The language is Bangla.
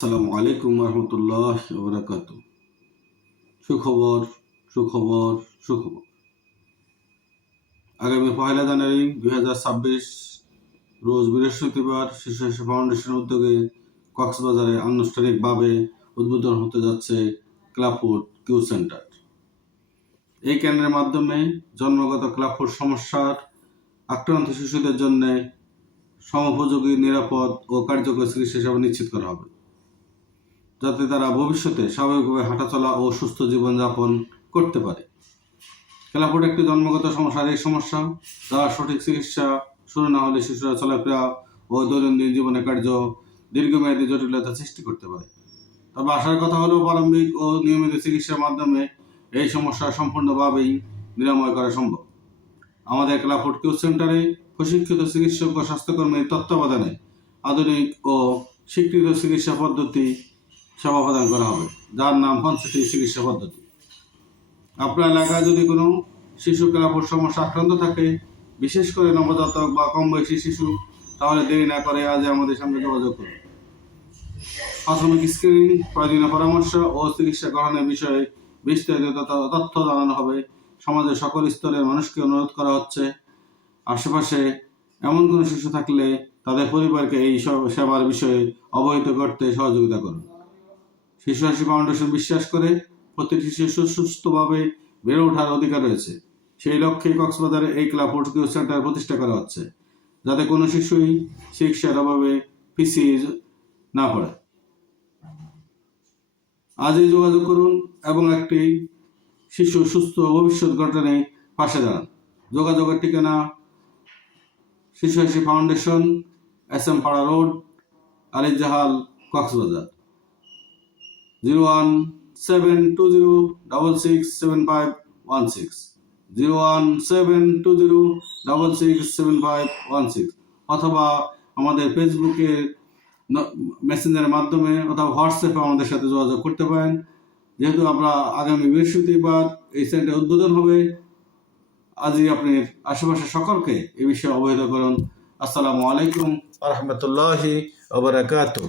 আসসালামু আলাইকুম রহমতুল্লাহ ওবরাকাতু। সুখবর সুখবর সুখবর। আগামী 1 জানুয়ারি 2026 রোজ বৃহস্পতিবার শিশু শিশু ফাউন্ডেশনের উদ্যোগে কক্সবাজারে আনুষ্ঠানিকভাবে উদ্বোধন হতে যাচ্ছে ক্লাবফুড কিউ সেন্টার। এই কেন্দ্রের মাধ্যমে জন্মগত ক্লাবফুড সমস্যার আক্রান্ত শিশুদের জন্য সমোপযোগী, নিরাপদ ও কার্যকর চিকিৎসা সেবা নিশ্চিত করা হবে, যাতে তারা ভবিষ্যতে স্বাভাবিকভাবে হাঁটাচলা ও সুস্থ জীবনযাপন করতে পারে। ক্লাবফুড একটি জন্মগত শারীরিক সমস্যা, যার সঠিক চিকিৎসা শুরু না হলে শিশুরা চলাফেরা ও দৈনন্দিন জীবনে কার্য দীর্ঘমেয়াদী জটিলতা সৃষ্টি করতে পারে। তবে আসার কথা হলো, প্রারম্ভিক ও নিয়মিত চিকিৎসার মাধ্যমে এই সমস্যা সম্পূর্ণভাবেই নিরাময় করা সম্ভব। আমাদের ক্লাবফুড কিউ সেন্টারে প্রশিক্ষিত চিকিৎসক ও স্বাস্থ্যকর্মীর তত্ত্বাবধানে আধুনিক ও স্বীকৃত চিকিৎসা পদ্ধতি সেবা প্রদান করা হবে, যার নাম পঞ্চটি চিকিৎসা পদ্ধতি। আপনার এলাকায় যদি কোনো শিশু ক্লাবফুড সমস্যা আক্রান্ত থাকে, বিশেষ করে নবজাতক বা কম বয়সী শিশু, তাহলে দেরি না করে আজ আমাদের সঙ্গে যোগাযোগ করুন। প্রাথমিক স্ক্রিনিং, প্রয়োজনীয় পরামর্শ ও চিকিৎসা গ্রহণের বিষয়ে বিস্তারিত তথ্য জানানো হবে। সমাজের সকল স্তরের মানুষকে অনুরোধ করা হচ্ছে, আশেপাশে এমন কোনো শিশু থাকলে তাদের পরিবারকে এই সেবার বিষয়ে অবহিত করতে সহযোগিতা করুন। শিশু শিশু ফাউন্ডেশন বিশ্বাস করে প্রতিটি শিশু সুস্থভাবে বেড়ে ওঠার অধিকার রয়েছে। সেই লক্ষ্যে কক্সবাজারে এই ক্লাবফুড কিউ সেন্টার প্রতিষ্ঠা করা হচ্ছে, যাতে কোনো শিশুই চিকিৎসার অভাবে পিছিয়ে না পড়ে। আজই যোগাযোগ করুন এবং একটি শিশু সুস্থ ভবিষ্যৎ গঠনে পাশে দাঁড়ান। যোগাযোগের ঠিকানা: শিশু শিশু ফাউন্ডেশন, SM পাড়া রোড, আলিজাহাল, কক্সবাজার। 01720667516 01720667516 অথবা আমাদের ফেসবুকের মেসেঞ্জারের মাধ্যমে অথবা হোয়াটসঅ্যাপে আমাদের সাথে যোগাযোগ করতে পারেন। যেহেতু আমরা আগামী বৃহস্পতিবার এই সেন্টার উদ্বোধন হবে, আজই আপনি আশেপাশের সকলকে এ বিষয়ে অবহিত করুন। আসসালামু আলাইকুম রহমতুল্লাহি ওয়া বারাকাতুহু।